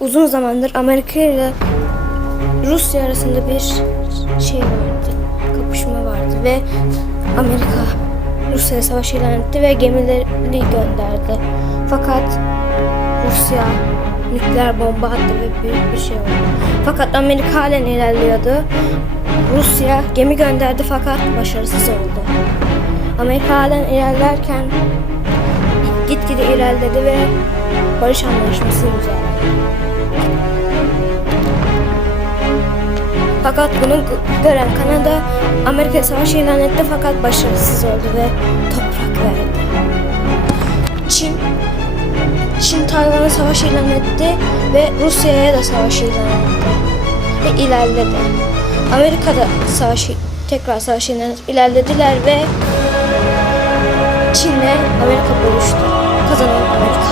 uzun zamandır Amerika ile Rusya arasında bir şey vardı. Kapışma vardı ve Amerika Rusya'ya savaş ilan etti ve gemileri gönderdi. Fakat Rusya nükleer bomba attı ve büyük bir şey oldu. Fakat Amerika halen ilerliyordu. Rusya gemi gönderdi fakat başarısız oldu. Amerika halen ilerlerken gitgide ilerledi ve barış anlaşması imzaladı. Fakat bunu gören Kanada Amerika savaş ilan etti fakat başarısız oldu ve toprak verdi. Çin Çin Tayvan'a savaş ilan etti ve Rusya'ya da savaş ilan etti ve ilerledi. Amerika'da savaş tekrar savaş ilan ilerlediler ve Çin'le Amerika bölüştü. Hoşçakalın.